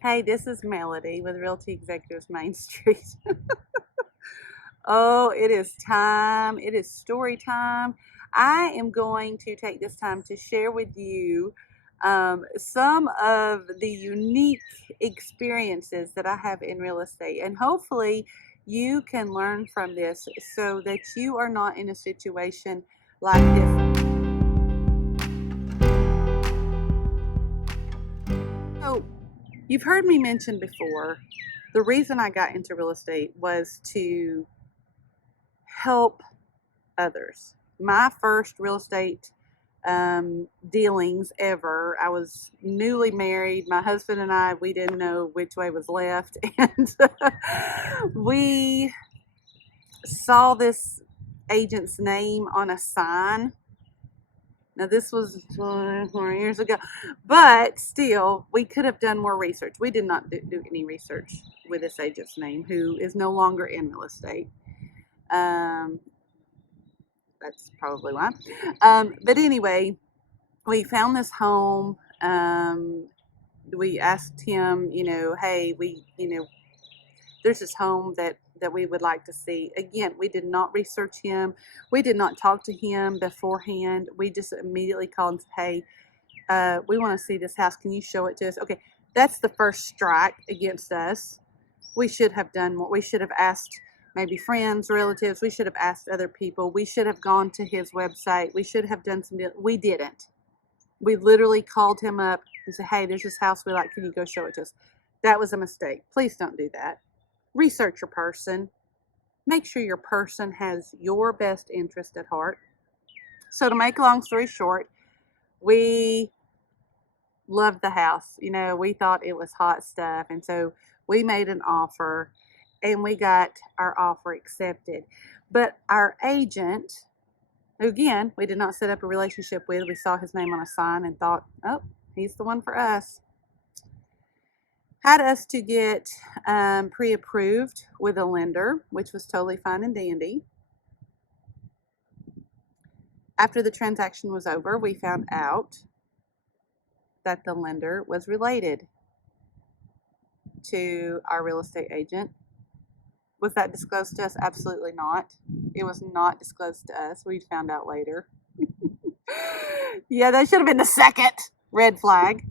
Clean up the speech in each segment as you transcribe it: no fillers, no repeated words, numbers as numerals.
Hey, this is Melody with Realty Executives Main Street. Oh, it is time. It is story time. I am going to take this time to share with you some of the unique experiences that I have in real estate. And hopefully, you can learn from this so that you are not in a situation like this. So, you've heard me mention before the reason I got into real estate was to help others. My first real estate dealings ever, I was newly married. My husband and I, we didn't know which way was left. And we saw this agent's name on a sign. Now, this was 4 years ago, but still, we could have done more research. We did not do any research with this agent's name, who is no longer in real estate. Um, that's probably why. But anyway, we found this home. We asked him, hey, there's this home that we would like to see. Again, we did not research him. We did not talk to him beforehand. We just immediately called and said, hey, we want to see this house. Can you show it to us? Okay, that's the first strike against us. We should have done more. We should have asked maybe friends, relatives. We should have asked other people. We should have gone to his website. We should have done some. We didn't. We literally called him up and said, hey, there's this house we like. Can you go show it to us? That was a mistake. Please don't do that. Research your person. Make sure your person has your best interest at heart. So to make a long story short, we loved the house. We thought it was hot stuff. And so we made an offer and we got our offer accepted. But our agent, again, we did not set up a relationship with, we saw his name on a sign and thought, oh, he's the one for us. Had us to get pre-approved with a lender, which was totally fine and dandy. After the transaction was over, we found out that the lender was related to our real estate agent. Was that disclosed to us? Absolutely not. It was not disclosed to us. We found out later. Yeah, that should have been the second red flag.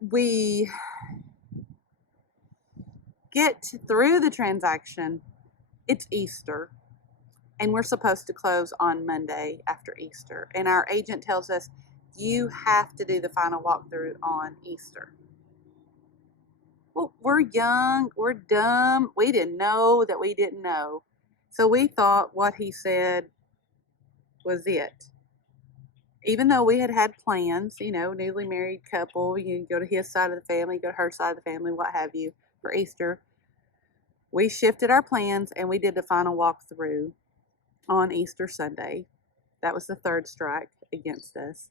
We get through the transaction. It's Easter, and we're supposed to close on Monday after Easter. And our agent tells us, you have to do the final walkthrough on Easter. Well, we're young, we're dumb, we didn't know that we didn't know. So we thought what he said was it. Even though we had had plans, newly married couple, you go to his side of the family, go to her side of the family, what have you, for Easter, we shifted our plans and we did the final walkthrough on Easter Sunday. That was the third strike against us.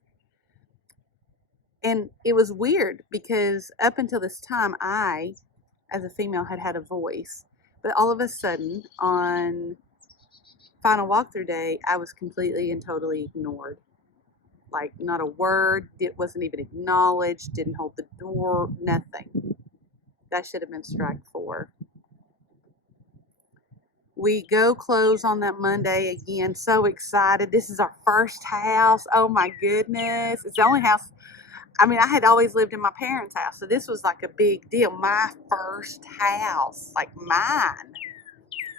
And it was weird because up until this time, I, as a female, had had a voice. But all of a sudden, on final walkthrough day, I was completely and totally ignored. Like, not a word, it wasn't even acknowledged, didn't hold the door, nothing. That should have been strike 4. We go close on that Monday again, so excited. This is our first house. Oh my goodness. It's the only house. I had always lived in my parents' house, so this was like a big deal. My first house, like mine.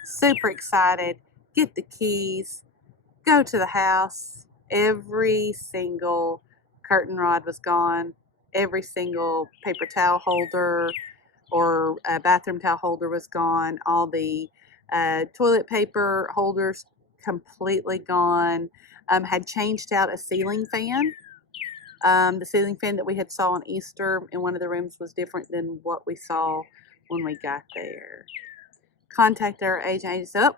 Super excited. Get the keys. Go to the house. Every single curtain rod was gone. Every single paper towel holder or bathroom towel holder was gone. All the toilet paper holders completely gone. Had changed out a ceiling fan. The ceiling fan that we had saw on Easter in one of the rooms was different than what we saw when we got there. Contacted our agent. Agent said, oh,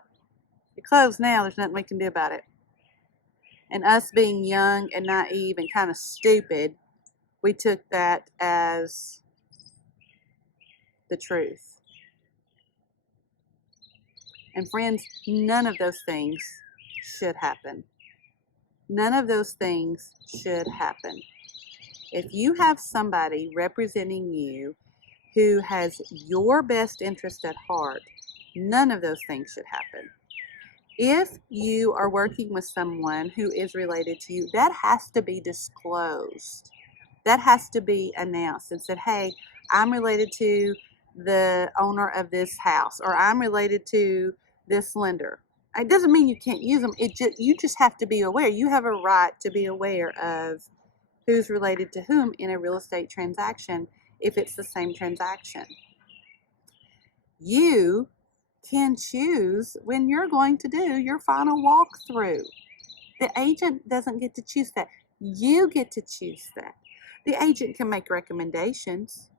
you're closed now. There's nothing we can do about it. And us being young and naive and kind of stupid, we took that as the truth. And friends, none of those things should happen. None of those things should happen. If you have somebody representing you who has your best interest at heart, none of those things should happen. If you are working with someone who is related to you, that has to be disclosed. That has to be announced and said, hey, I'm related to the owner of this house, or I'm related to this lender. It doesn't mean you can't use them. You just have to be aware. You have a right to be aware of who's related to whom in a real estate transaction if it's the same transaction. You can choose when you're going to do your final walkthrough. The agent doesn't get to choose that. You get to choose that. The agent can make recommendations,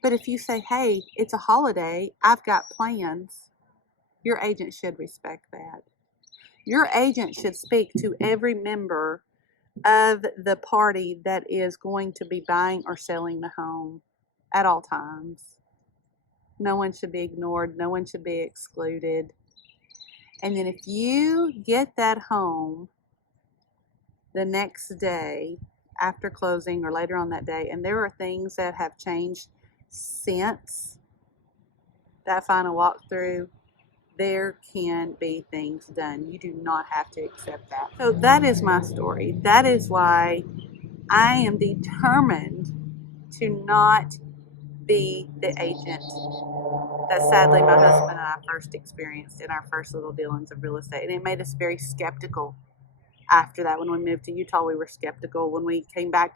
but if you say, hey, it's a holiday, I've got plans, your agent should respect that. Your agent should speak to every member of the party that is going to be buying or selling the home at all times. No one should be ignored. No one should be excluded. And then if you get that home the next day after closing or later on that day, and there are things that have changed since that final walkthrough, there can be things done. You do not have to accept that. So that is my story. That is why I am determined to not be the agent that sadly my husband and I first experienced in our first little dealings of real estate. And it made us very skeptical after that. When we moved to Utah, we were skeptical. When we came back,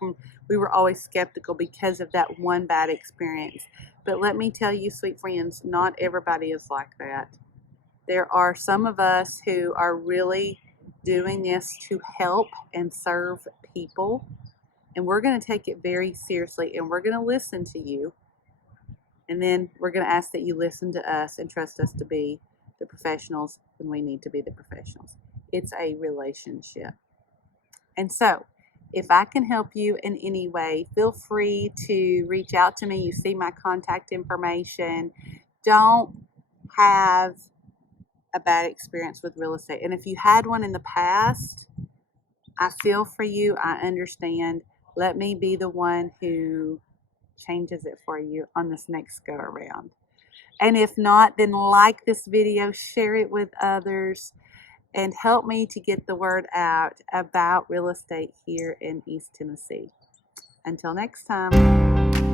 we were always skeptical because of that one bad experience. But let me tell you, sweet friends, not everybody is like that. There are some of us who are really doing this to help and serve people. And we're going to take it very seriously, and we're going to listen to you. And then we're going to ask that you listen to us and trust us to be the professionals when we need to be the professionals. It's a relationship. And so, if I can help you in any way, feel free to reach out to me. You see my contact information. Don't have a bad experience with real estate. And if you had one in the past, I feel for you. I understand. Let me be the one who changes it for you on this next go around. And if not, then like this video, share it with others, and help me to get the word out about real estate here in East Tennessee. Until next time.